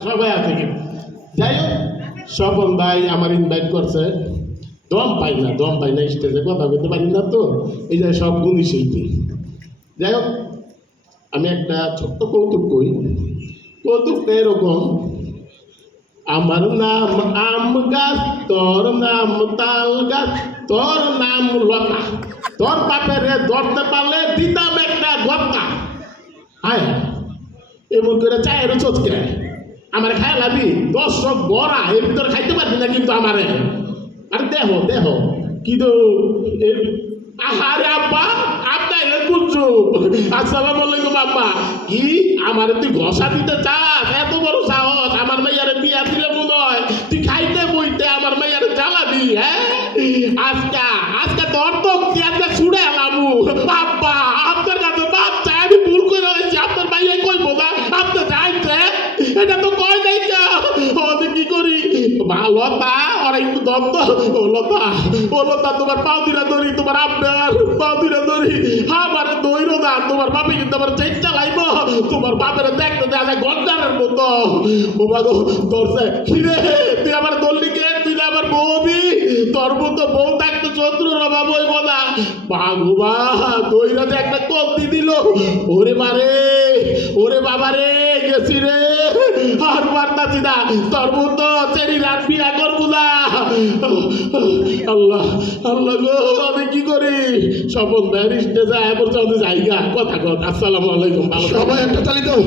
সবাই আছে কি যাই হোক স্বপন ভাই আমার ইনভাইট করছে দম পাই না স্টেজে কথা বলতে পারি না তো এই যে সব গুণী শিল্পী যাই হোক আমি একটা ছোট্ট কৌতুক কই কৌতুকটা এরকম আমার নাম আম গাছ তোর নাম তাল গাছ তোর নাম লতা তোর বাপের ধরতে পারলে দিতাম একটা গত্তা হায় এমন করে চায়ের চোচকে আমার খায় লাবি দর্শক বড়া এর ভিতরে খাইতে পারবি না কিন্তু আমারে আরে দেহ কিন্তু আহারে আব্বা আপনি এলেন বুঝছো আসসালামু আলাইকুম আব্বা কি আমার তুই ঘষা দিতে চাস এত বড় সাহস আমার মেয়ারে বিয়া দিলে মনে হয় তুই খাইতে বইতে আমার মেয়ারে জ্বালাবি হ্যাঁ আজকে তোর তো আজকে ছুড়ে এলামু আব্বা আপনার কাছে বাচ্চা আমি ভুল করে রয়েছি আপনার ভাইয়া কইবো না আপনি যাইছে এটা তো কয় নাই ওদের কি করি লতা ওরা একটু দন্ত ও লতা তোমার পাও দিরা ধরি তোমার আপনার পাও দিরা ধরি আমারে দইরো না তোমার বাপে কিন্তু আমার চেষ্টা লাইব তোমার বাপের দেখতে দেখা গন্ডারের মতো ও বাগো ধরছে কিরে তুই আমার দললি কে তুই আমার বউবি তোর মতো বউ থাকতো শত্রুর অভাব হইব না বাঘুবা দইরাতে একটা কলতি দিল ওরে বাবা রে গেছি রে আর পারতাছি না তোর মতো চেরি রাত বিয়া করবো না আল্লাহ গো আমি কি করি স্বপন ব্যারিস্টে যায় পর্যন্ত জায়গা কথা আসসালামু আলাইকুম ভালো সবাই একটা তালি দাও।